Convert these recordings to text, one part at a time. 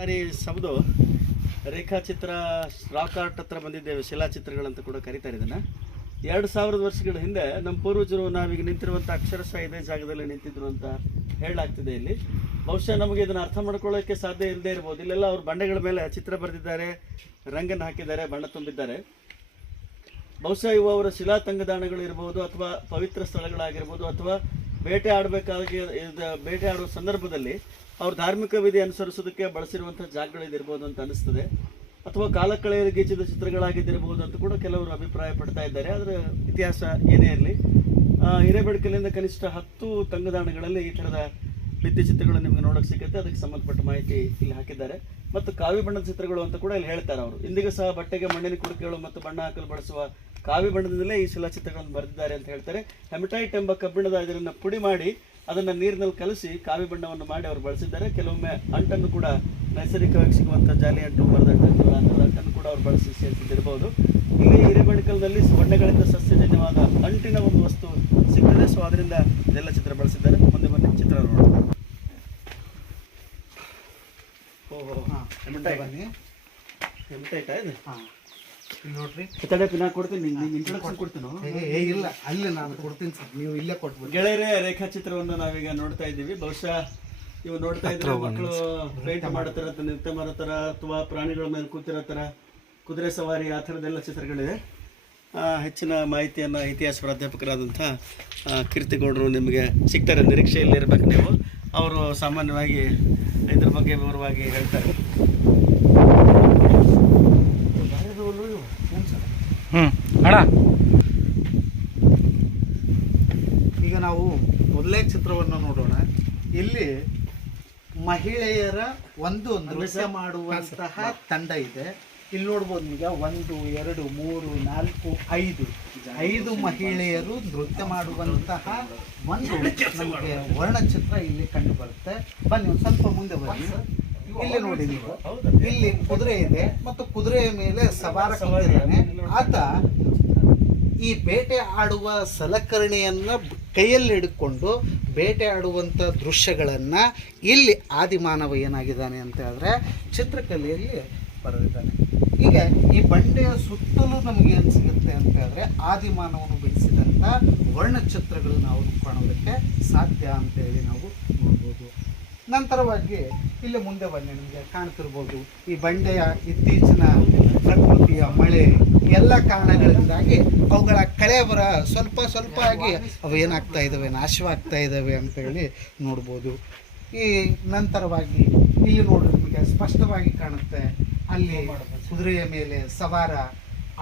ಸಾರಿ ಸಬ್ದು ರೇಖಾಚಿತ್ರ rock art ಹತ್ರ ಬಂದಿದ್ದೇವೆ. ಶಿಲಾಚಿತ್ರಗಳಂತ ಕೂಡ ಕರೀತಾರೆ ಇದನ್ನು. 2000 ವರ್ಷಗಳ ಹಿಂದೆ ನಮ್ಮ ಪೂರ್ವಜರು ನಾವೀಗ ನಿಂತಿರುವಂಥ ಅಕ್ಷರಶಃ ಇದೇ ಜಾಗದಲ್ಲಿ ನಿಂತಿದ್ರು ಅಂತ ಹೇಳಲಾಗ್ತಿದೆ. ಇಲ್ಲಿ ಬಹುಶಃ ನಮಗೆ ಇದನ್ನು ಅರ್ಥ ಮಾಡ್ಕೊಳ್ಳೋಕ್ಕೆ ಸಾಧ್ಯ ಇಲ್ಲದೆ ಇರ್ಬೋದು. ಇಲ್ಲೆಲ್ಲ ಅವ್ರು ಬಂಡೆಗಳ ಮೇಲೆ ಚಿತ್ರ ಬರೆದಿದ್ದಾರೆ, ರಂಗನ್ನು ಹಾಕಿದ್ದಾರೆ, ಬಣ್ಣ ತುಂಬಿದ್ದಾರೆ. ಬಹುಶಃ ಇವು ಅವರ ಶಿಲಾ ತಂಗದಾಣಗಳು ಇರ್ಬೋದು, ಅಥವಾ ಪವಿತ್ರ ಸ್ಥಳಗಳಾಗಿರ್ಬೋದು, ಅಥವಾ ಬೇಟೆ ಆಡುವ ಸಂದರ್ಭದಲ್ಲಿ ಅವ್ರು ಧಾರ್ಮಿಕ ವಿಧಿ ಅನುಸರಿಸೋದಕ್ಕೆ ಬಳಸಿರುವಂಥ ಜಾಗಗಳಿದಿರ್ಬೋದು ಅಂತ ಅನಿಸ್ತದೆ. ಅಥವಾ ಕಾಲ ಕಳೆಯಲು ಗೀಚಿದ ಚಿತ್ರಗಳಾಗಿದ್ದಿರ್ಬೋದು ಅಂತ ಕೂಡ ಕೆಲವರು ಅಭಿಪ್ರಾಯ ಪಡ್ತಾ ಇದ್ದಾರೆ. ಆದರೆ ಇತಿಹಾಸ ಏನೇ ಇರಲಿ, ಹಿರೇಬೇಡ್ಕಲ್ಲಿಂದ ಕನಿಷ್ಠ 10 ತಂಗುದಾಣಗಳಲ್ಲಿ ಈ ಥರದ ಭಿತ್ತಿ ಚಿತ್ರಗಳು ನಿಮಗೆ ನೋಡೋಕೆ ಸಿಗುತ್ತೆ. ಅದಕ್ಕೆ ಸಂಬಂಧಪಟ್ಟ ಮಾಹಿತಿ ಇಲ್ಲಿ ಹಾಕಿದ್ದಾರೆ. ಮತ್ತು ಕಾವಿ ಬಣ್ಣದ ಚಿತ್ರಗಳು ಅಂತ ಕೂಡ ಇಲ್ಲಿ ಹೇಳ್ತಾರೆ ಅವರು. ಇಂದಿಗೂ ಸಹ ಬಟ್ಟೆಗೆ ಮಣ್ಣಿನ ಕುಡಿಕೆಗಳು ಮತ್ತು ಬಣ್ಣ ಹಾಕಲು ಬಳಸುವ ಕಾವಿ ಬಣ್ಣದಿಂದಲೇ ಈ ಶಿಲಾಚಿತ್ರಗಳನ್ನು ಬರೆದಿದ್ದಾರೆ ಅಂತ ಹೇಳ್ತಾರೆ. ಹೆಮಟೈಟ್ ಎಂಬ ಕಬ್ಬಿಣದ ಇದನ್ನು ಪುಡಿ ಮಾಡಿ ಅದನ್ನು ನೀರಿನಲ್ಲಿ ಕಲಸಿ ಕಾವಿ ಬಣ್ಣವನ್ನು ಮಾಡಿ ಅವರು ಬಳಸಿದ್ದಾರೆ. ಕೆಲವೊಮ್ಮೆ ಅಂಟನ್ನು ಕೂಡ ನೈಸರ್ಗಿಕವಾಗಿ ಸಿಗುವಂಥ ಜಾಲಿ ಅಂಟು, ಮರದ ಅಂಟನ್ನು ಕೂಡ ಅವರು ಬಳಸಿ ಸೇರಿಸಿದಿರ್ಬೋದು. ಇಲ್ಲಿ ಹಿರೇಬೇಡ್ಕಲ್ನಲ್ಲಿ ಬಣ್ಣಗಳಿಂದ ಸಸ್ಯಜನ್ಯವಾದ ಅಂಟಿನ ಒಂದು ವಸ್ತು ಸಿಗ್ತದೆ. ಸೊ ಅದರಿಂದ ಇದೆಲ್ಲ ಚಿತ್ರ ಬಳಸಿದ್ದಾರೆ. ಮುಂದೆ ಬನ್ನಿ ಚಿತ್ರ ನೋಡೋಣ. ಹೆಮಟೈಟಾ ಇದು? ನೋಡ್ರಿ ನಾ ಕೊಡ್ತೀನಿ, ನಿಮ್ಗೆ ಇಂಟ್ರೊಡಕ್ಷನ್ ಕೊಡ್ತೀನಿ. ಇಲ್ಲ ಅಲ್ಲಿ ನಾನು ಕೊಡ್ತೀನಿ ಸರ್, ನೀವು ಇಲ್ಲೇ ಕೊಟ್ಬಿಡಿ. ಗೆಳೆಯರೇ, ರೇಖಾಚಿತ್ರವನ್ನು ನಾವೀಗ ನೋಡ್ತಾ ಇದ್ದೀವಿ. ಬಹುಶಃ ಇವು ನೋಡ್ತಾ ಇದ್ರೆ ಮಕ್ಕಳು ಪೇಂಟ್ ಮಾಡೋ ನೃತ್ಯ ಮಾಡೋ ಥರ, ಅಥವಾ ಪ್ರಾಣಿಗಳ ಮೇಲೆ ಕೂತಿರೋ ಥರ, ಕುದುರೆ ಸವಾರಿ, ಆ ಥರದ್ದೆಲ್ಲ ಚಿತ್ರಗಳಿದೆ. ಹೆಚ್ಚಿನ ಮಾಹಿತಿಯನ್ನು ಇತಿಹಾಸ ಪ್ರಾಧ್ಯಾಪಕರಾದಂಥ ಕೀರ್ತಿಗೌಡರು ನಿಮಗೆ ಸಿಗ್ತಾರೆ. ನಿರೀಕ್ಷೆಯಲ್ಲಿರ್ಬೇಕು ನೀವು. ಅವರು ಸಾಮಾನ್ಯವಾಗಿ ಇದ್ರ ಬಗ್ಗೆ ವಿವರವಾಗಿ ಹೇಳ್ತಾರೆ. ಈಗ ನಾವು ಮೊದಲೇ ಚಿತ್ರವನ್ನು ನೋಡೋಣ. ಇಲ್ಲಿ ಮಹಿಳೆಯರ ಒಂದು ನೃತ್ಯ ಮಾಡುವಂತಹ ತಂಡ ಇದೆ. ಇಲ್ಲಿ ನೋಡ್ಬೋದು ನಿಮಗೆ 1 2 3 4 5 ಮಹಿಳೆಯರು ನೃತ್ಯ ಮಾಡುವಂತಹ ಒಂದು ನಮಗೆ ವರ್ಣಚಿತ್ರ ಇಲ್ಲಿ ಕಂಡು ಬರುತ್ತೆ. ಬನ್ನಿ ಒಂದು ಸ್ವಲ್ಪ ಮುಂದೆ ಬನ್ನಿ. ಇಲ್ಲಿ ನೋಡಿ ನೀವು, ಇಲ್ಲಿ ಕುದುರೆ ಇದೆ ಮತ್ತು ಕುದುರೆಯ ಮೇಲೆ ಸವಾರ ಕೂತಿದ್ದಾನೆ. ಆತ ಈ ಬೇಟೆ ಆಡುವ ಸಲಕರಣೆಯನ್ನು ಕೈಯಲ್ಲಿ ಹಿಡ್ಕೊಂಡು ಬೇಟೆ ಆಡುವಂಥ ದೃಶ್ಯಗಳನ್ನು ಇಲ್ಲಿ ಆದಿಮಾನವ ಏನಾಗಿದ್ದಾನೆ ಅಂತ ಹೇಳಿದ್ರೆ ಚಿತ್ರಕಲೆಯಲ್ಲಿ ಬರೆದಿದ್ದಾನೆ. ಈಗ ಈ ಬಂಡೆಯ ಸುತ್ತಲೂ ನಮಗೆ ಏನು ಸಿಗುತ್ತೆ ಅಂತ ಹೇಳಿದ್ರೆ ಆದಿಮಾನವನು ಬಿಡಿಸಿದಂಥ ವರ್ಣಚಿತ್ರಗಳು ನಾವು ಕಾಣೋದಕ್ಕೆ ಸಾಧ್ಯ ಅಂತೇಳಿ ನಾವು ನೋಡ್ಬೋದು. ನಂತರವಾಗಿ ಇಲ್ಲಿ ಮುಂದೆ ಬನ್ನಿ, ನಿಮಗೆ ಕಾಣ್ತಿರ್ಬೋದು ಈ ಬಂಡೆಯ ಇತ್ತೀಚಿನ ಪ್ರಕೃತಿಯ ಮಳೆ ಎಲ್ಲ ಕಾರಣಗಳಿಂದಾಗಿ ಅವುಗಳ ಕಳೆಬರ ಸ್ವಲ್ಪ ಆಗಿ ಅವು ಏನಾಗ್ತಾ ಇದ್ದಾವೆ, ನಾಶವಾಗ್ತಾ ಇದ್ದಾವೆ ಅಂತೇಳಿ ನೋಡ್ಬೋದು. ಈ ನಂತರವಾಗಿ ಇಲ್ಲಿ ನೋಡ್ರಿ ನಿಮಗೆ ಸ್ಪಷ್ಟವಾಗಿ ಕಾಣುತ್ತೆ, ಅಲ್ಲಿ ಕುದುರೆಯ ಮೇಲೆ ಸವಾರ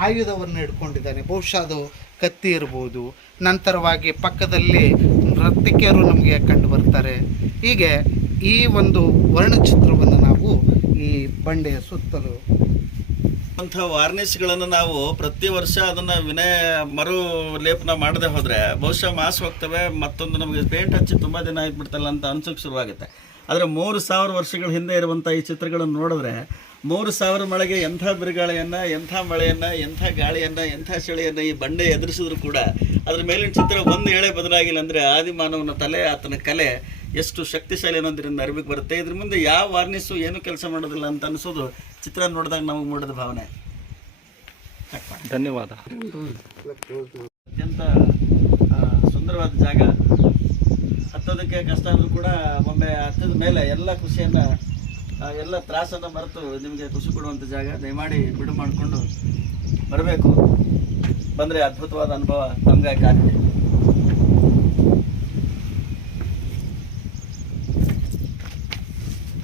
ಆಯುಧವನ್ನು ಹಿಡ್ಕೊಂಡಿದ್ದಾನೆ. ಬಹುಶಃ ಅದು ಕತ್ತಿ ಇರ್ಬೋದು. ನಂತರವಾಗಿ ಪಕ್ಕದಲ್ಲಿ ನರ್ತಕಿಯರು ನಮಗೆ ಕಂಡು ಬರ್ತಾರೆ. ಹೀಗೆ ಈ ಒಂದು ವರ್ಣಚಿತ್ರವನ್ನು ನಾವು ಈ ಬಂಡೆಯ ಸುತ್ತಲೂ ಅಂಥ ವಾರ್ನಿಷ್ಗಳನ್ನು ನಾವು ಪ್ರತಿ ವರ್ಷ ಅದನ್ನು ಮರು ಲೇಪನ ಮಾಡದೆ ಹೋದರೆ ಬಹುಶಃ ಮಾಸ್ ಹೋಗ್ತವೆ. ಮತ್ತೊಂದು ನಮಗೆ ಪೇಂಟ್ ಹಚ್ಚಿ ತುಂಬ ದಿನ ಆಗಿಬಿಡ್ತಲ್ಲ ಅಂತ ಅನ್ಸೋಕ್ಕೆ ಶುರುವಾಗುತ್ತೆ. ಆದರೆ 3000 ವರ್ಷಗಳ ಹಿಂದೆ ಇರುವಂಥ ಈ ಚಿತ್ರಗಳನ್ನು ನೋಡಿದ್ರೆ 3000 ಮಳೆಗೆ ಎಂಥ ಬಿರುಗಾಳಿಯನ್ನು, ಎಂಥ ಮಳೆಯನ್ನು, ಎಂಥ ಗಾಳಿಯನ್ನು, ಎಂಥ ಚಳಿಯನ್ನು ಈ ಬಂಡೆ ಎದುರಿಸಿದ್ರು ಕೂಡ ಅದ್ರ ಮೇಲಿನ ಚಿತ್ರ ಒಂದು ಎಳೆ ಬದಲಾಗಿಲ್ಲ ಅಂದರೆ ಆದಿಮಾನವನ ತಲೆ, ಆತನ ಕಲೆ ಎಷ್ಟು ಶಕ್ತಿಶಾಲಿ ಅನ್ನೋದ್ರಿಂದ ಅರಿವಿಗೆ ಬರುತ್ತೆ. ಇದ್ರ ಮುಂದೆ ಯಾವ ವಾರ್ನಿಸು ಏನು ಕೆಲಸ ಮಾಡೋದಿಲ್ಲ ಅಂತ ಅನಿಸೋದು ಚಿತ್ರ ನೋಡಿದಾಗ ನಮಗೆ ಮೂಡಿದ ಭಾವನೆ. ಧನ್ಯವಾದ. ಅತ್ಯಂತ ಸುಂದರವಾದ ಜಾಗ. ಹತ್ತೋದಕ್ಕೆ ಕಷ್ಟ ಆದರೂ ಕೂಡ ಒಮ್ಮೆ ಹತ್ತದ ಮೇಲೆ ಎಲ್ಲ ಖುಷಿಯನ್ನು, ಎಲ್ಲ ತ್ರಾಸನ್ನು ಮರೆತು ನಿಮಗೆ ಖುಷಿ ಕೊಡುವಂಥ ಜಾಗ. ದಯಮಾಡಿ ಬಿಡು ಮಾಡಿಕೊಂಡು ಬರಬೇಕು. ಬಂದರೆ ಅದ್ಭುತವಾದ ಅನುಭವ ನಮಗಾಗಿ ಕಾದಿದೆ.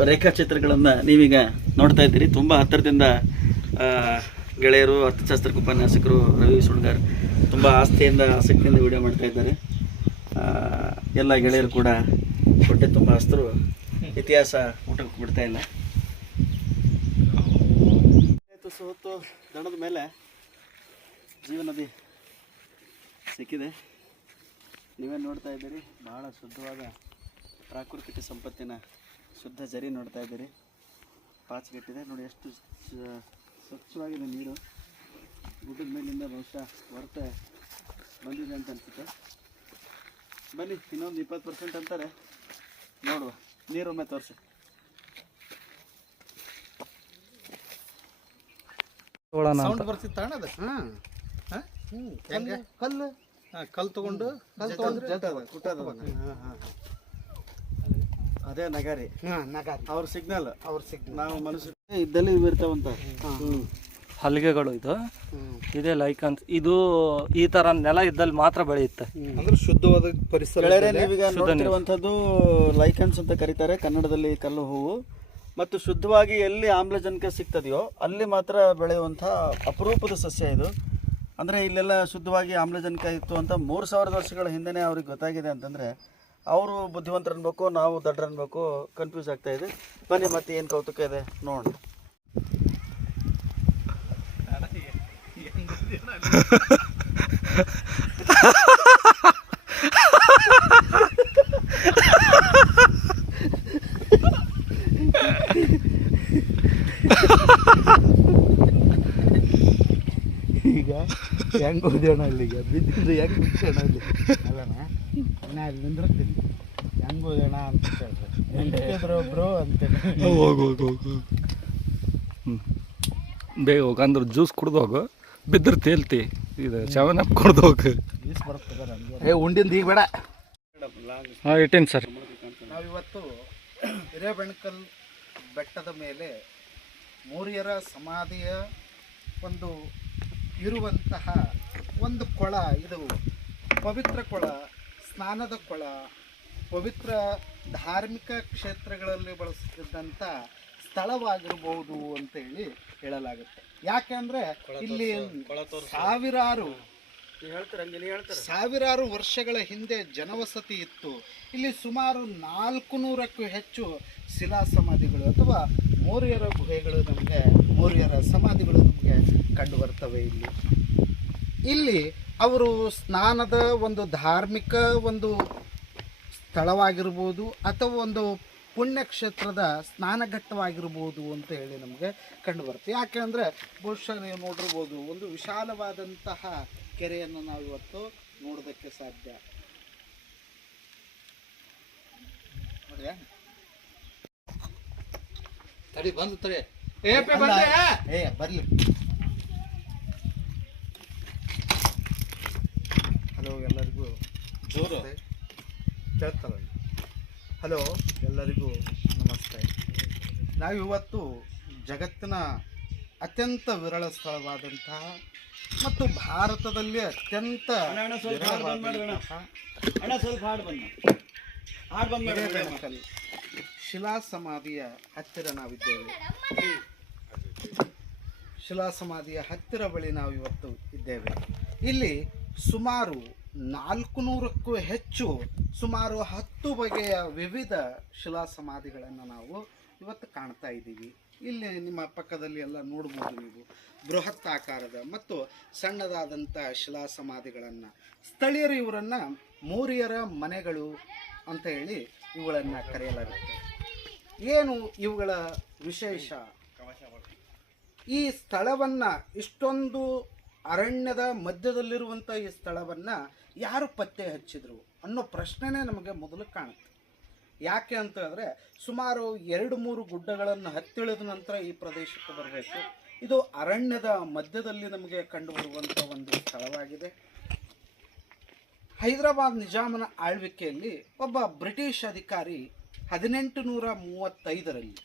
ರೇಖಾಚಿತ್ರಗಳನ್ನು ನೀವೀಗ ನೋಡ್ತಾ ಇದ್ದೀರಿ. ತುಂಬ ಹತ್ತಿರದಿಂದ ಗೆಳೆಯರು, ಅರ್ಥಶಾಸ್ತ್ರಕ್ಕೆ ಉಪನ್ಯಾಸಕರು ರವಿ ಸುಣ್ಗಾರ್ ತುಂಬ ಆಸಕ್ತಿಯಿಂದ ವಿಡಿಯೋ ಮಾಡ್ತಾ ಇದ್ದಾರೆ. ಎಲ್ಲ ಗೆಳೆಯರು ಕೂಡ ಹೊಟ್ಟೆ ತುಂಬ ಹಸ್ತರು. ಇತಿಹಾಸ ಊಟಕ್ಕೆ ಬಿಡ್ತಾ ಇಲ್ಲ. ಸೋತು ದಣದ ಮೇಲೆ ಜೀವನದಿ ಸಿಕ್ಕಿದೆ. ನೀವೇ ನೋಡ್ತಾ ಇದ್ದೀರಿ. ಬಹಳ ಶುದ್ಧವಾದ ಪ್ರಾಕೃತಿಕ ಸಂಪತ್ತಿನ ಶುದ್ಧ ಜರಿ ನೋಡ್ತಾ ಇದ್ದೀರಿ. ಪಾಚಿಗೆಟ್ಟಿದೆ ನೋಡಿ, ಎಷ್ಟು ಸ್ವಚ್ಛವಾಗಿದೆ ನೀರು. ಗುಡ್ಡದ ಮೇಲಿಂದ ಬಹುಶಃ ಹೊರತೆ ಬಂದಿದೆ ಅಂತ ಅನಿಸುತ್ತೆ. ಬನ್ನಿ, ಇನ್ನೊಂದು 20% ಅಂತಾರೆ, ನೋಡುವ. ನೀರೊಮ್ಮೆ ತೋರಿಸಿ. ಸೌಂಡ್ ಬರ್ತಿತ್ತ ಅಣ್ಣ ಅದು? ಹೆಂಗೆ ಕಲ್ಲು ಕಲ್ಲು ತಗೊಂಡು ಅದೇ ನಗಾರಿ ನಗಾರಿ ಅವ್ರ ಸಿಗ್ನಲ್ ನಾವು ಮನುಷ್ಯ ಇದ್ದಲ್ಲಿ ಇವು ಇರ್ತಾವಂತ ಹಲಿಗೆಗಳು. ಇದೇ ಲೈಕನ್ಸ್. ಇದು ಈ ತರ ನೆಲ ಇದ್ದಲ್ಲಿ ಮಾತ್ರ ಬೆಳೆಯುತ್ತೆ. ಅಂದ್ರೆ ಶುದ್ಧವಾದ ಪರಿಸರ. ನೀವೀಗ ನೋಡ್ತಿರುವಂಥದ್ದು ಲೈಕನ್ಸ್ ಅಂತ ಕರೀತಾರೆ ಕನ್ನಡದಲ್ಲಿ, ಕಲ್ಲು ಹೂವು. ಮತ್ತು ಶುದ್ಧವಾಗಿ ಎಲ್ಲಿ ಆಮ್ಲಜನಕ ಸಿಗ್ತದೆಯೋ ಅಲ್ಲಿ ಮಾತ್ರ ಬೆಳೆಯುವಂಥ ಅಪರೂಪದ ಸಸ್ಯ ಇದು. ಅಂದರೆ ಇಲ್ಲೆಲ್ಲ ಶುದ್ಧವಾಗಿ ಆಮ್ಲಜನಕ ಇತ್ತು ಅಂತ 3000 ವರ್ಷಗಳ ಹಿಂದೆನೇ ಅವ್ರಿಗೆ ಗೊತ್ತಾಗಿದೆ ಅಂತಂದರೆ ಅವರು ಬುದ್ಧಿವಂತರು ಅನ್ಬೇಕು, ನಾವು ದಡ್ರ ಅನ್ಬೇಕು, ಕನ್ಫ್ಯೂಸ್ ಆಗ್ತಾ ಇದೆ. ಬನ್ನಿ ಮತ್ತೆ ಏನು ಕೌತುಕ ಇದೆ ನೋಡೋಣ. ಈಗ ಹೆಂಗೆ ಓದ್ಯೋಣ ಅಲ್ಲಿಗೆ ಬಿದ್ದಿದ್ದು ಹೆಂಗೆ ಬಿಡ್ಸೋಣ ಅಲ್ಲಿ ಅಲ್ಲಣ್ಣ. ನಾ ಅಲ್ಲಿ ನಿಂದಿರ್ತೀನಿ ಹೆಂಗೆ ಓದೋಣ ಅಂತ ಹೇಳಿದ್ರೆ ಒಬ್ರು ಅಂತೇಳಿ ಬೇಗ ಹೋಗ ಅಂದ್ರೆ ಜ್ಯೂಸ್ ಕುಡ್ದು ಹೋಗು, ಬಿದ್ದರೆ ತೇಲ್ತಿ. ಇದು 7up ಕುಡ್ದು ಹೋಗು. ಈಸ್ ಬರ್ತದೆ ನನಗೆ. ಉಂಡಿಂದ ಈಗ ಬೇಡ. ಹಾಂ ಇಟ್ಟೇನು ಸರ್. ನಾವಿವತ್ತು ಹಿರೇಬೆಣಕಲ್ ಬೆಟ್ಟದ ಮೇಲೆ ಮೌರ್ಯರ ಸಮಾಧಿಯ ಒಂದು ಇರುವಂತಹ ಒಂದು ಕೊಳ. ಇದು ಪವಿತ್ರ ಕೊಳ, ಸ್ನಾನದ ಕೊಳ, ಪವಿತ್ರ ಧಾರ್ಮಿಕ ಕ್ಷೇತ್ರಗಳಲ್ಲಿ ಬಳಸುತ್ತಿದ್ದಂಥ ಸ್ಥಳವಾಗಿರಬಹುದು ಅಂತ ಹೇಳಲಾಗುತ್ತೆ. ಯಾಕೆಂದ್ರೆ ಇಲ್ಲಿ ಸಾವಿರಾರು ವರ್ಷಗಳ ಹಿಂದೆ ಜನವಸತಿ ಇತ್ತು. ಇಲ್ಲಿ ಸುಮಾರು 400ಕ್ಕೂ ಹೆಚ್ಚು ಶಿಲಾ ಸಮಾಧಿಗಳು ಅಥವಾ ಮೌರ್ಯರ ಗುಹೆಗಳು ಮೌರ್ಯರ ಸಮಾಧಿಗಳು ನಮಗೆ ಕಂಡು ಬರ್ತವೆ. ಇಲ್ಲಿ ಅವರು ಸ್ನಾನದ ಒಂದು ಧಾರ್ಮಿಕ ಒಂದು ಸ್ಥಳವಾಗಿರ್ಬೋದು ಅಥವಾ ಒಂದು ಪುಣ್ಯಕ್ಷೇತ್ರದ ಸ್ನಾನಘಟ್ಟವಾಗಿರ್ಬೋದು ಅಂತ ನಮಗೆ ಕಂಡು ಬರುತ್ತೆ. ಯಾಕೆಂದರೆ ಬಹುಶಃ ನೀವು ನೋಡಿರ್ಬೋದು, ಒಂದು ವಿಶಾಲವಾದಂತಹ ಕೆರೆಯನ್ನು ನಾವು ಇವತ್ತು ನೋಡೋದಕ್ಕೆ ಸಾಧ್ಯ. ತಡಿ ಬಂದು ತಡಿ ಬರ್ಲಿ. ಹಲೋ ಎಲ್ಲರಿಗೂ ಜೋರು ಕೇಳ್ತಾರೆ. ಹಲೋ ಎಲ್ಲರಿಗೂ ನಮಸ್ತೆ. ನಾವಿವತ್ತು ಜಗತ್ತಿನ ಅತ್ಯಂತ ವಿರಳ ಸ್ಥಳವಾದಂತಹ ಮತ್ತು ಭಾರತದಲ್ಲಿ ಅತ್ಯಂತ ಹಿರೇಬೆಣಕಲ್ ಶಿಲಾ ಸಮಾಧಿಯ ಹತ್ತಿರ ನಾವಿದ್ದೇವೆ. ಶಿಲಾ ಸಮಾಧಿಯ ಹತ್ತಿರ ಬಳಿ ನಾವು ಇವತ್ತು ಇದ್ದೇವೆ. ಇಲ್ಲಿ ಸುಮಾರು 400ಕ್ಕೂ ಹೆಚ್ಚು, ಸುಮಾರು 10 ಬಗೆಯ ವಿವಿಧ ಶಿಲಾ ಸಮಾಧಿಗಳನ್ನು ನಾವು ಇವತ್ತು ಕಾಣ್ತಾ ಇದ್ದೀವಿ. ಇಲ್ಲಿ ನಿಮ್ಮ ಪಕ್ಕದಲ್ಲಿ ಎಲ್ಲ ನೋಡ್ಬೋದು ನೀವು ಬೃಹತ್ ಆಕಾರದ ಮತ್ತು ಸಣ್ಣದಾದಂಥ ಶಿಲಾ ಸಮಾಧಿಗಳನ್ನು. ಸ್ಥಳೀಯರು ಇವರನ್ನು ಮೌರ್ಯರ ಮನೆಗಳು ಅಂತ ಇವುಗಳನ್ನು ಕರೆಯಲಾಗುತ್ತೆ. ಏನು ಇವುಗಳ ವಿಶೇಷ? ಈ ಸ್ಥಳವನ್ನು, ಇಷ್ಟೊಂದು ಅರಣ್ಯದ ಮಧ್ಯದಲ್ಲಿರುವಂಥ ಈ ಸ್ಥಳವನ್ನು ಯಾರು ಪತ್ತೆ ಹಚ್ಚಿದ್ರು ಅನ್ನೋ ಪ್ರಶ್ನೆನೇ ನಮಗೆ ಮೊದಲು ಕಾಣುತ್ತೆ. ಯಾಕೆ ಅಂತ ಹೇಳಿದ್ರೆ ಸುಮಾರು 2-3 ಗುಡ್ಡಗಳನ್ನು ಹತ್ತಿಳಿದ ನಂತರ ಈ ಪ್ರದೇಶಕ್ಕೆ ಬರಬೇಕು. ಇದು ಅರಣ್ಯದ ಮಧ್ಯದಲ್ಲಿ ನಮಗೆ ಕಂಡುಬರುವಂಥ ಒಂದು ಸ್ಥಳವಾಗಿದೆ. ಹೈದರಾಬಾದ್ ನಿಜಾಮನ ಆಳ್ವಿಕೆಯಲ್ಲಿ ಒಬ್ಬ ಬ್ರಿಟಿಷ್ ಅಧಿಕಾರಿ 1835ರಲ್ಲಿ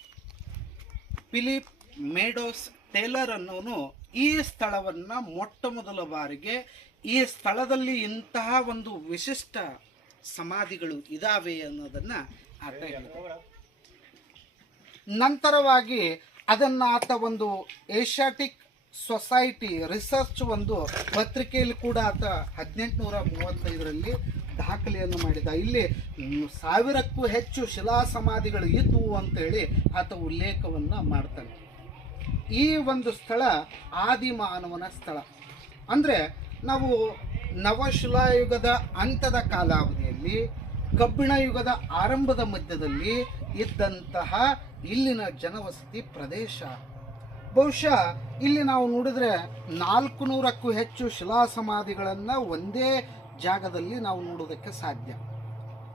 ಫಿಲಿಪ್ ಮೇಡೋಸ್ ಟೇಲರ್ ಅನ್ನೋನು ಈ ಸ್ಥಳವನ್ನು ಮೊಟ್ಟ ಮೊದಲ ಬಾರಿಗೆ ಈ ಸ್ಥಳದಲ್ಲಿ ಇಂತಹ ಒಂದು ವಿಶಿಷ್ಟ ಸಮಾಧಿಗಳು ಇದಾವೆ ಅನ್ನೋದನ್ನು ಆತ ಹೇಳಿದ. ನಂತರವಾಗಿ ಅದನ್ನು ಆತ ಒಂದು ಏಷ್ಯಾಟಿಕ್ ಸೊಸೈಟಿ ರಿಸರ್ಚ್ ಒಂದು ಪತ್ರಿಕೆಯಲ್ಲಿ ಕೂಡ ಆತ 1835ರಲ್ಲಿ ದಾಖಲೆಯನ್ನು ಮಾಡಿದ. ಇಲ್ಲಿ 1000ಕ್ಕೂ ಹೆಚ್ಚು ಶಿಲಾ ಸಮಾಧಿಗಳು ಇದ್ದವು ಅಂತೇಳಿ ಆತ ಉಲ್ಲೇಖವನ್ನು ಮಾಡ್ತಾನೆ. ಈ ಒಂದು ಸ್ಥಳ ಆದಿಮಾನವನ ಸ್ಥಳ. ಅಂದರೆ ನಾವು ನವಶಿಲಾಯುಗದ ಅಂತ್ಯದ ಕಾಲಾವಧಿಯಲ್ಲಿ, ಕಬ್ಬಿಣ ಯುಗದ ಆರಂಭದ ಮಧ್ಯದಲ್ಲಿ ಇದ್ದಂತಹ ಇಲ್ಲಿನ ಜನವಸತಿ ಪ್ರದೇಶ. ಬಹುಶಃ ಇಲ್ಲಿ ನಾವು ನೋಡಿದರೆ 400ಕ್ಕೂ ಹೆಚ್ಚು ಶಿಲಾ ಸಮಾಧಿಗಳನ್ನು ಒಂದೇ ಜಾಗದಲ್ಲಿ ನಾವು ನೋಡೋದಕ್ಕೆ ಸಾಧ್ಯ.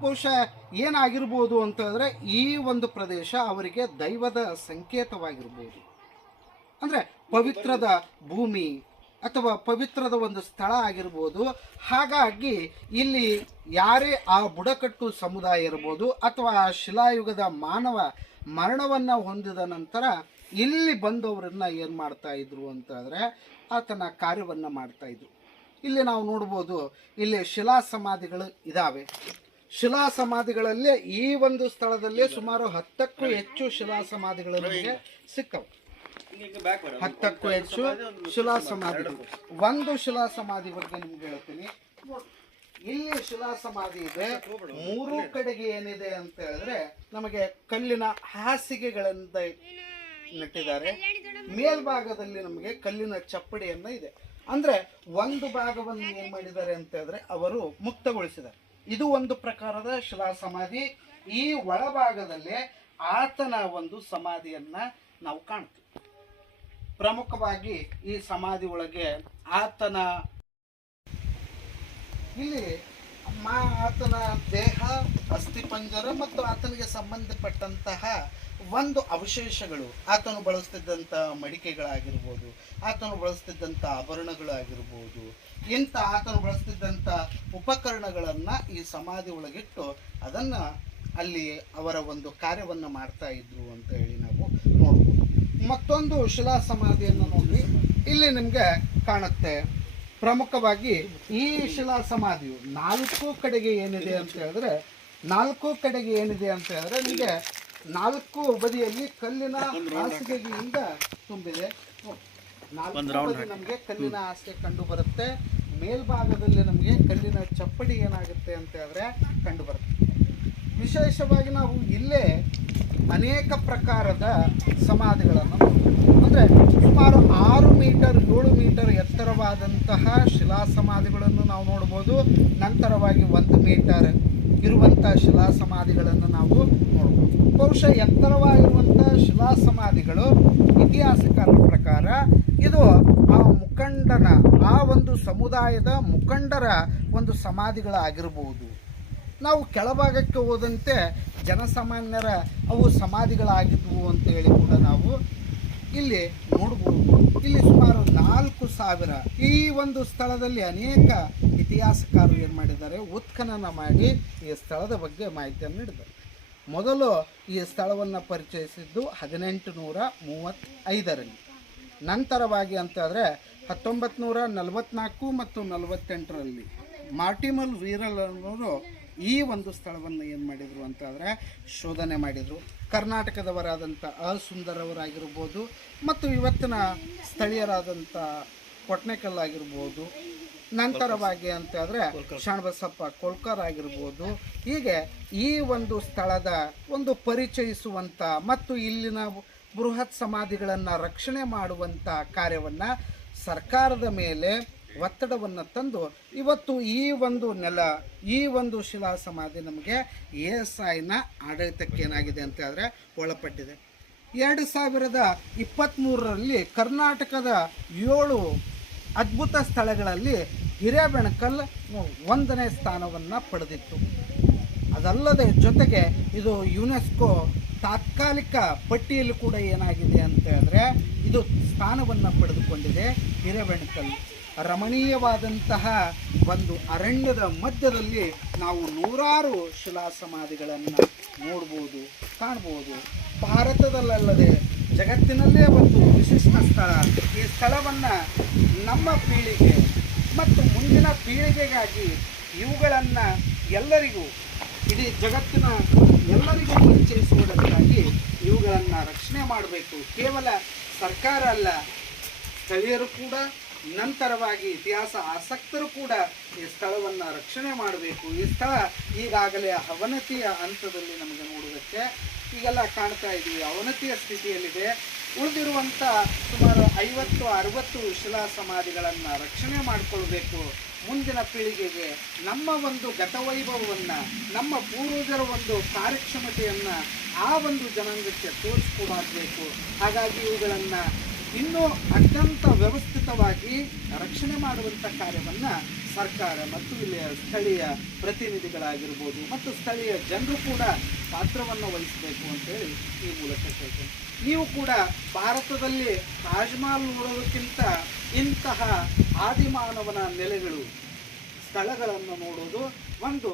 ಬಹುಶಃ ಏನಾಗಿರ್ಬೋದು ಅಂತಂದರೆ ಈ ಒಂದು ಪ್ರದೇಶ ಅವರಿಗೆ ದೈವದ ಸಂಕೇತವಾಗಿರ್ಬೋದು. ಅಂದರೆ ಪವಿತ್ರದ ಭೂಮಿ ಅಥವಾ ಪವಿತ್ರದ ಒಂದು ಸ್ಥಳ ಆಗಿರ್ಬೋದು. ಹಾಗಾಗಿ ಇಲ್ಲಿ ಯಾರೇ ಆ ಬುಡಕಟ್ಟು ಸಮುದಾಯ ಇರ್ಬೋದು ಅಥವಾ ಆ ಶಿಲಾಯುಗದ ಮಾನವ ಮರಣವನ್ನು ಹೊಂದಿದ ನಂತರ ಇಲ್ಲಿ ಬಂದವರನ್ನ ಏನು ಮಾಡ್ತಾ ಇದ್ರು ಅಂತಂದರೆ ಆತನ ಕಾರ್ಯವನ್ನು ಮಾಡ್ತಾ ಇದ್ರು. ಇಲ್ಲಿ ನಾವು ನೋಡ್ಬೋದು, ಇಲ್ಲಿ ಶಿಲಾ ಸಮಾಧಿಗಳು ಇದ್ದಾವೆ. ಶಿಲಾ ಸಮಾಧಿಗಳಲ್ಲೇ ಈ ಒಂದು ಸ್ಥಳದಲ್ಲೇ ಸುಮಾರು 10ಕ್ಕೂ ಹೆಚ್ಚು ಶಿಲಾ ಸಮಾಧಿಗಳು ನಮಗೆ ಸಿಕ್ಕವು. 10ಕ್ಕೂ ಹೆಚ್ಚು ಶಿಲಾ ಸಮಾಧಿಗಳು. ಒಂದು ಶಿಲಾ ಸಮಾಧಿ ಬಗ್ಗೆ ನಿಮ್ಗೆ ಹೇಳ್ತೀನಿ. ಇಲ್ಲಿ ಶಿಲಾ ಸಮಾಧಿ ಇದೆ. 3 ಕಡೆಗೆ ಏನಿದೆ ಅಂತ ಹೇಳಿದ್ರೆ ನಮಗೆ ಕಲ್ಲಿನ ಹಾಸಿಗೆಗಳಿಂದ ನೆಟ್ಟಿದ್ದಾರೆ. ಮೇಲ್ಭಾಗದಲ್ಲಿ ನಮಗೆ ಕಲ್ಲಿನ ಚಪ್ಪಡಿಯನ್ನ ಇದೆ. ಅಂದ್ರೆ ಒಂದು ಭಾಗವನ್ನು ಏನ್ ಮಾಡಿದ್ದಾರೆ ಅಂತ ಹೇಳಿದ್ರೆ ಅವರು ಮುಕ್ತಗೊಳಿಸಿದ್ದಾರೆ. ಇದು ಒಂದು ಪ್ರಕಾರದ ಶಿಲಾ ಸಮಾಧಿ. ಈ ಒಳಭಾಗದಲ್ಲೇ ಆತನ ಒಂದು ಸಮಾಧಿಯನ್ನ ನಾವು ಕಾಣ್ತೀವಿ. ಪ್ರಮುಖವಾಗಿ ಈ ಸಮಾಧಿ ಒಳಗೆ ಆತನ ಇಲ್ಲಿ ಆತನ ದೇಹ, ಅಸ್ಥಿಪಂಜರ ಮತ್ತು ಆತನಿಗೆ ಸಂಬಂಧಪಟ್ಟಂತಹ ಒಂದು ಅವಶೇಷಗಳು, ಆತನು ಬಳಸ್ತಿದ್ದಂಥ ಮಡಿಕೆಗಳಾಗಿರ್ಬೋದು, ಆತನು ಬಳಸ್ತಿದ್ದಂಥ ಆಭರಣಗಳಾಗಿರ್ಬೋದು, ಇಂಥ ಆತನು ಬಳಸ್ತಿದ್ದಂಥ ಉಪಕರಣಗಳನ್ನು ಈ ಸಮಾಧಿ ಒಳಗಿಟ್ಟು ಅದನ್ನು ಅಲ್ಲಿ ಅವರ ಒಂದು ಕಾರ್ಯವನ್ನು ಮಾಡ್ತಾ ಇದ್ರು ಅಂತ ಹೇಳಿ ನಾವು ನೋಡ್ಬೋದು. ಮತ್ತೊಂದು ಶಿಲಾ ಸಮಾಧಿಯನ್ನು ನೋಡಿ ಇಲ್ಲಿ ನಿಮಗೆ ಕಾಣುತ್ತೆ. ಪ್ರಮುಖವಾಗಿ ಈ ಶಿಲಾ ಸಮಾಧಿಯು 4 ಕಡೆಗೆ ಏನಿದೆ ಅಂತ ಹೇಳಿದ್ರೆ ನಿಮಗೆ 4 ಬದಿಯಲ್ಲಿ ಕಲ್ಲಿನ ಹಾಸಿಗೆಯಿಂದ ತುಂಬಿದೆ. 4 ಬದಿ ನಮಗೆ ಕಲ್ಲಿನ ಹಾಸಿಗೆ ಕಂಡು ಬರುತ್ತೆ. ಮೇಲ್ಭಾಗದಲ್ಲಿ ನಮಗೆ ಕಲ್ಲಿನ ಚಪ್ಪಡಿ ಏನಾಗುತ್ತೆ ಅಂತ ಹೇಳಿದ್ರೆ ಕಂಡು ಬರುತ್ತೆ. ವಿಶೇಷವಾಗಿ ನಾವು ಇಲ್ಲೇ ಅನೇಕ ಪ್ರಕಾರದ ಸಮಾಧಿಗಳನ್ನು ಅಂದರೆ ಸುಮಾರು 6 ಮೀಟರ್ 7 ಮೀಟರ್ ಎತ್ತರವಾದಂತಹ ಶಿಲಾ ಸಮಾಧಿಗಳನ್ನು ನಾವು ನೋಡ್ಬೋದು. ನಂತರವಾಗಿ 1 ಮೀಟರ್ ಇರುವಂಥ ಶಿಲಾ ಸಮಾಧಿಗಳನ್ನು ನಾವು ನೋಡ್ಬೋದು. ಬಹುಶಃ ಎತ್ತರವಾಗಿರುವಂಥ ಶಿಲಾ ಸಮಾಧಿಗಳು ಇತಿಹಾಸಕಾರರ ಪ್ರಕಾರ ಇದು ಆ ಮುಖಂಡನ, ಆ ಒಂದು ಸಮುದಾಯದ ಮುಖಂಡರ ಒಂದು ಸಮಾಧಿಗಳಾಗಿರ್ಬೋದು. ನಾವು ಕೆಳಭಾಗಕ್ಕೆ ಹೋದಂತೆ ಜನಸಾಮಾನ್ಯರ ಅವು ಸಮಾಧಿಗಳಾಗಿದ್ವು ಅಂತ ಹೇಳಿ ಕೂಡ ನಾವು ಇಲ್ಲಿ ನೋಡ್ಬೋದು. ಇಲ್ಲಿ ಸುಮಾರು 4,000 ಈ ಒಂದು ಸ್ಥಳದಲ್ಲಿ ಅನೇಕ ಇತಿಹಾಸಕಾರರು ಏನು ಮಾಡಿದ್ದಾರೆ, ಉತ್ಖನನ ಮಾಡಿ ಈ ಸ್ಥಳದ ಬಗ್ಗೆ ಮಾಹಿತಿಯನ್ನು ನೀಡಿದ್ದಾರೆ. ಮೊದಲು ಈ ಸ್ಥಳವನ್ನು ಪರಿಚಯಿಸಿದ್ದು 1835ರಲ್ಲಿ. ನಂತರವಾಗಿ ಅಂತಂದರೆ 1944 ಮತ್ತು 48ರಲ್ಲಿ ಮಾರ್ಟಿಮಲ್ ವೀರಲ್ ಅನ್ನೋರು ಈ ಒಂದು ಸ್ಥಳವನ್ನು ಏನು ಮಾಡಿದರು ಅಂತಂದರೆ ಶೋಧನೆ ಮಾಡಿದರು. ಕರ್ನಾಟಕದವರಾದಂಥ ಸುಂದರವರಾಗಿರ್ಬೋದು ಮತ್ತು ಇವತ್ತಿನ ಸ್ಥಳೀಯರಾದಂಥ ಕೊಟ್ನೆಕಲ್ ಆಗಿರ್ಬೋದು, ನಂತರವಾಗಿ ಅಂತಂದರೆ ಶರಣಬಸಪ್ಪ ಕೋಳ್ಕರ್ ಆಗಿರ್ಬೋದು. ಹೀಗೆ ಈ ಒಂದು ಸ್ಥಳದ ಒಂದು ಪರಿಚಯಿಸುವಂಥ ಮತ್ತು ಇಲ್ಲಿನ ಬೃಹತ್ ಸಮಾಧಿಗಳನ್ನು ರಕ್ಷಣೆ ಮಾಡುವಂಥ ಕಾರ್ಯವನ್ನು ಸರ್ಕಾರದ ಮೇಲೆ ಒತ್ತಡವನ್ನು ತಂದು ಇವತ್ತು ಈ ಒಂದು ನೆಲ, ಈ ಒಂದು ಶಿಲಾ ಸಮಾಧಿ ನಮಗೆ ASIನ ಆಡಳಿತಕ್ಕೆ ಏನಾಗಿದೆ ಅಂತ ಹೇಳಿದ್ರೆ ಒಳಪಟ್ಟಿದೆ. 2023ರಲ್ಲಿ ಕರ್ನಾಟಕದ 7 ಅದ್ಭುತ ಸ್ಥಳಗಳಲ್ಲಿ ಹಿರೇಬೆಣಕಲ್ 1ನೇ ಸ್ಥಾನವನ್ನು ಪಡೆದಿತ್ತು. ಅದಲ್ಲದೆ ಜೊತೆಗೆ ಇದು ಯುನೆಸ್ಕೋ ತಾತ್ಕಾಲಿಕ ಪಟ್ಟಿಯಲ್ಲಿ ಕೂಡ ಏನಾಗಿದೆ ಅಂತ ಹೇಳಿದ್ರೆ ಇದು ಸ್ಥಾನವನ್ನು ಪಡೆದುಕೊಂಡಿದೆ. ಹಿರೇಬೆಣಕಲ್ ರಮಣೀಯವಾದಂತಹ ಒಂದು ಅರಣ್ಯದ ಮಧ್ಯದಲ್ಲಿ ನಾವು 100 ಶಿಲಾ ಸಮಾಧಿಗಳನ್ನು ನೋಡ್ಬೋದು, ಕಾಣ್ಬೋದು. ಭಾರತದಲ್ಲದೆ ಜಗತ್ತಿನಲ್ಲೇ ಒಂದು ವಿಶಿಷ್ಟ ಸ್ಥಳ. ಈ ಸ್ಥಳವನ್ನು ನಮ್ಮ ಪೀಳಿಗೆ ಮತ್ತು ಮುಂದಿನ ಪೀಳಿಗೆಗಾಗಿ ಇವುಗಳನ್ನು ಎಲ್ಲರಿಗೂ, ಇಡೀ ಜಗತ್ತಿನ ಎಲ್ಲರಿಗೂ ಪರಿಚಯಿಸುವುದಕ್ಕಾಗಿ ಇವುಗಳನ್ನು ರಕ್ಷಣೆ ಮಾಡಬೇಕು. ಕೇವಲ ಸರ್ಕಾರ ಅಲ್ಲ, ಸ್ಥಳೀಯರು ಕೂಡ, ನಂತರವಾಗಿ ಇತಿಹಾಸ ಆಸಕ್ತರು ಕೂಡ ಈ ಸ್ಥಳವನ್ನು ರಕ್ಷಣೆ ಮಾಡಬೇಕು. ಈ ಸ್ಥಳ ಈಗಾಗಲೇ ಅವನತಿಯ ಹಂತದಲ್ಲಿ ನಮಗೆ ನೋಡೋದಕ್ಕೆ ಈಗೆಲ್ಲ ಕಾಣ್ತಾ ಇದ್ದೀವಿ, ಅವನತಿಯ ಸ್ಥಿತಿಯಲ್ಲಿದೆ. ಉಳಿದಿರುವಂಥ ಸುಮಾರು 50-60 ಶಿಲಾ ಸಮಾಧಿಗಳನ್ನು ರಕ್ಷಣೆ ಮಾಡಿಕೊಳ್ಬೇಕು. ಮುಂದಿನ ಪೀಳಿಗೆಗೆ ನಮ್ಮ ಒಂದು ಗತವೈಭವವನ್ನು, ನಮ್ಮ ಪೂರ್ವಜರ ಒಂದು ಕಾರ್ಯಕ್ಷಮತೆಯನ್ನು ಆ ಒಂದು ಜನಾಂಗಕ್ಕೆ ತೋರಿಸ್ಕೊಡಬೇಕು. ಹಾಗಾಗಿ ಇವುಗಳನ್ನು ಇನ್ನೂ ಅತ್ಯಂತ ವ್ಯವಸ್ಥಿತವಾಗಿ ರಕ್ಷಣೆ ಮಾಡುವಂಥ ಕಾರ್ಯವನ್ನು ಸರ್ಕಾರ ಮತ್ತು ಇಲ್ಲಿಯ ಸ್ಥಳೀಯ ಪ್ರತಿನಿಧಿಗಳಾಗಿರ್ಬೋದು ಮತ್ತು ಸ್ಥಳೀಯ ಜನರು ಕೂಡ ಪಾತ್ರವನ್ನು ವಹಿಸಬೇಕು ಅಂತೇಳಿ ಈ ಮೂಲಕ ಹೇಳ್ತೇನೆ. ನೀವು ಕೂಡ ಭಾರತದಲ್ಲಿ ತಾಜ್ ಮಹಲ್ ನೋಡೋದಕ್ಕಿಂತ ಇಂತಹ ಆದಿಮಾನವನ ನೆಲೆಗಳು ಸ್ಥಳಗಳನ್ನು ನೋಡೋದು ಒಂದು